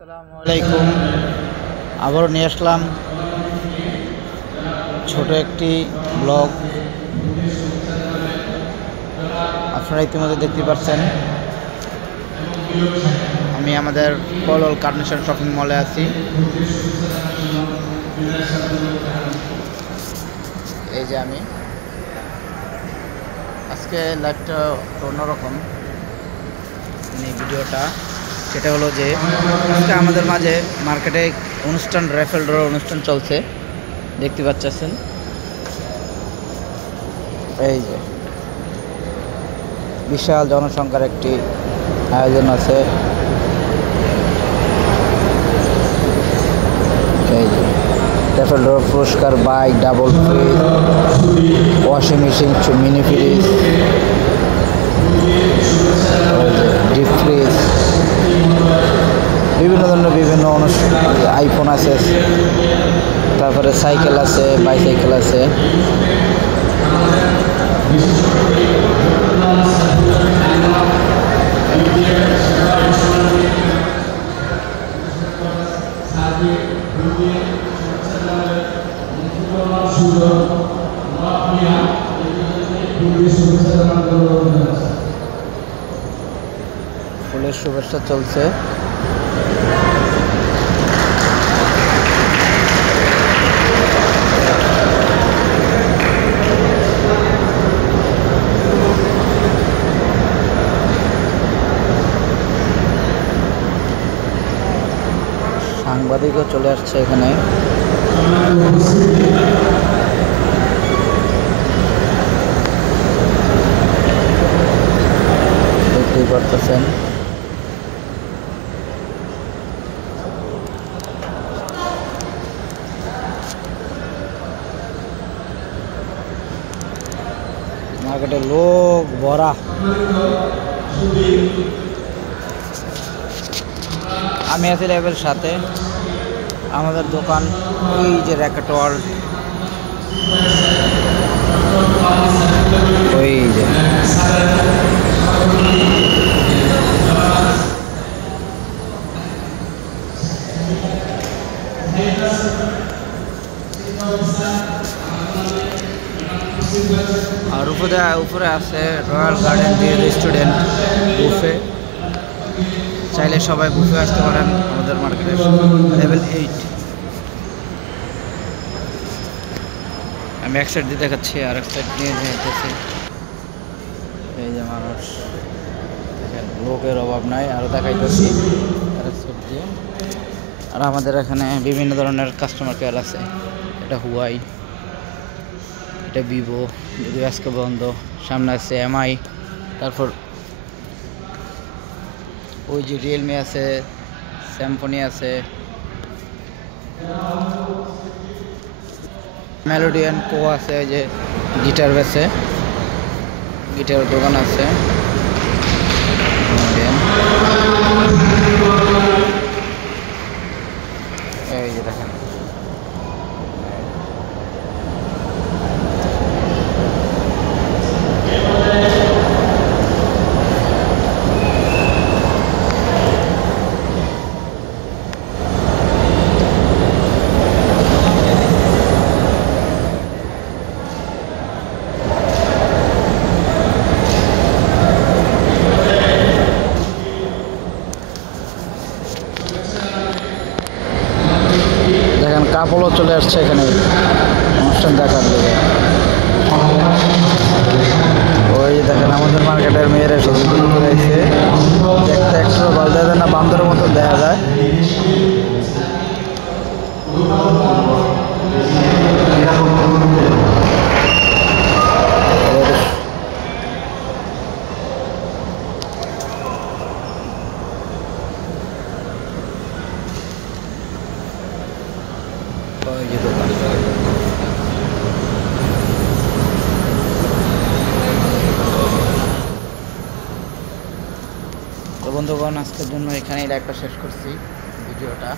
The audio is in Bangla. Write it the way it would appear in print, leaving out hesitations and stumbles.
আসসালামু আলাইকুম। আবারও নিয়ে আসলাম ছোট একটি ব্লগ। আপনারা ইতিমধ্যে দেখতে পাচ্ছেন আমি আমাদের কলল কার্নেশন শপিং মলে আছি। এই যে আমি আজকে লাইভটা অন্যরকম ভিডিওটা, সেটা হলো যে আজকে আমাদের মাঝে মার্কেটে অনুষ্ঠান, র্যাফেল ড্র অনুষ্ঠান চলছে, দেখতে পাচ্ছেন। এই যে বিশাল জনসংখ্যার একটি আয়োজন আছে। এই যে র্যাফেল ড্র পুরস্কার bike, double fridge, washing machine, mini fridge, deep fridge, বিভিন্ন ধরনের বিভিন্ন অনুষ্ঠান, আইফোন আছে, তারপরে সাইকেল আছে, বাইসাইকেল আছে। ফুলের শুভেচ্ছা চলছে। সাংবাদিকও চলে আসছে এখানে। দেখতেই পারতেছেন মার্কেটে লোক ভরা। আমি আছি লাইভের সাথে। আমাদের দোকান ওই যে র্যাকেট ওয়ার্ল্ড, ওই যে আর উপরে আছে royal garden day restaurant buffet. চাইলে সবাই বুফে আসতে পারেন আমাদের মার্কেটের লেভেল 8। আমি এক সাইড দিয়ে দেখাচ্ছি, আর এক সাইড নিয়ে যেতেছি। এই যে মানুষ, লোকের অভাব নাই। আরও দেখাইতেছি আর এক সাইড দিয়ে। আর আমাদের এখানে বিভিন্ন ধরনের কাস্টমার কেয়ার আছে। এটা হুয়াই, এটা ভিভো, যদিও আজকে বন্ধ। সামনে আছে এমআই, তারপর ওই যে রিয়েলমি আছে, স্যামসং আছে, মেলোডি অ্যান্ড কো আছে, যে গিটার বেছে, গিটার দোকান আছে। এই যে দেখেন কাপড়ও চলে আসছে এখানে অনুষ্ঠান দেখার দিকে। ওই দেখেন আমাদের মার্কেটের মেয়েরা এসেছে, দেখতে একটু ভালো দেখা যায় না, বান্দরের মতো দেখা যায়। তো বন্ধুগণ, আজকের জন্য এখানেই লাইভটা শেষ করছি ভিডিওটা।